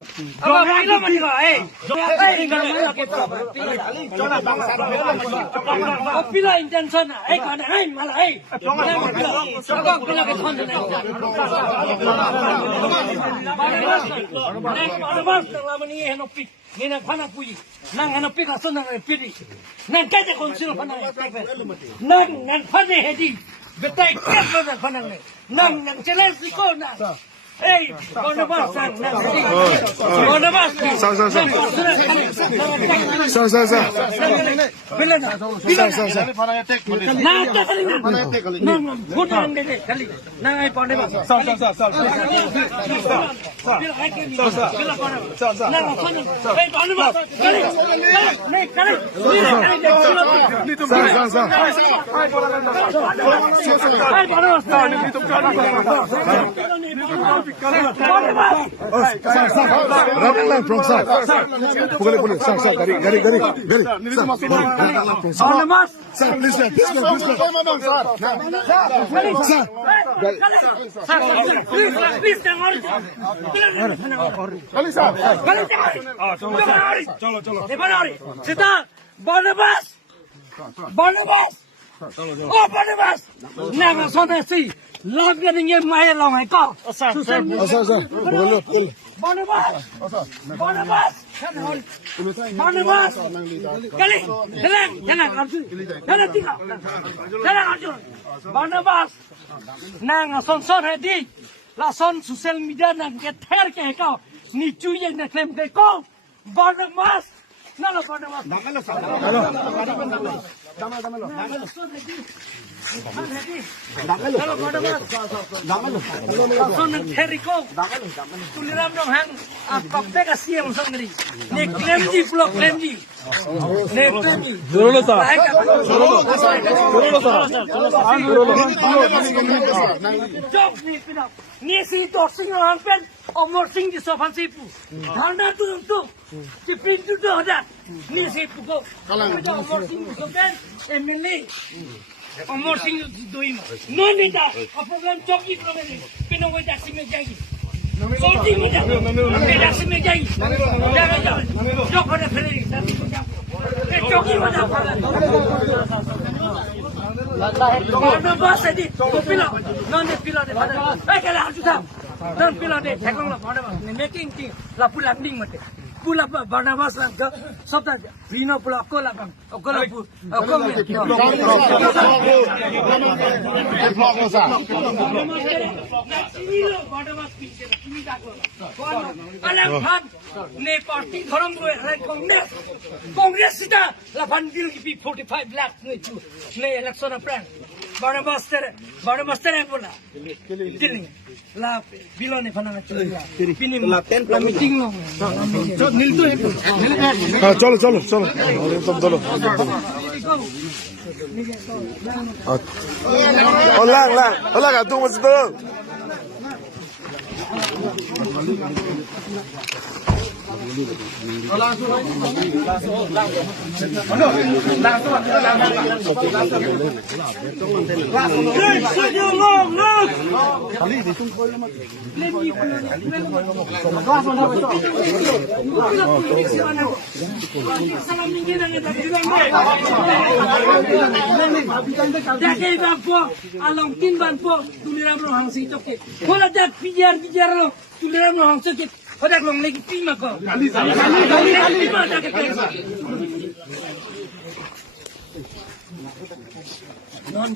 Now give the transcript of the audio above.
Pila intention kan malah pila ke thon Nina pana puji, nang ano pika sana piri, nang kaya konsilo pana nang pana hedi, betai kaya pana nang jelas siko nang. Hey, Barnabas, Barnabas, Ratanglang from sir. Boleh. Sir, gari. Sir, please, sir. Oh, Barnabas! Never saw that sea. Love getting in my long I call. Barnabas! Barnabas! Nang son hedi. La son social media nang get hair ke kau. Ni cuy na claim ke kau. Barnabas! Nalo Barnabas. Tuliram dong hang kopte kasih yang sangri. Ne claim ji blok claim ji. Ne claim ji. Jurolo sa. Job ni pinap. Ni si dorsing orang pen omor sing di sopan sipu. Dhanda tu. Ki pintu tu ada. Ni sipu ko. Omor sing di sopan emili. Omor sing doi ma. No ni da. Problem choki problem ni. Pino ko da sing jagi. Sorti ni da. Ke da sing jagi. Jangan. Jok pada feri. Choki mana? Barnabas edi. Pila. Non de pila de. Kalau harus tak. Non pila de. Thekong la Barnabas. Making thing. La pula ding mate. Pula Barnabas lang ka. Sobta Rino pula ko la bang. Ko la pu. Ko me. Barnabas pinche. Kimi ta ko. Alam phan ne party dharam ro Congress sita la phan dil ki 45 lakh ne election plan. Barnabas tere bola. Dil la bilo ne phana chu. Pini la 10 meeting lo. Nil to चलो Hola, tú mas todo. Along tin ban po tuliram lo hang si toke. Kola dat pijar lo tuliram lo hang sakit. Kodak long lagi pima ko. Kali. Non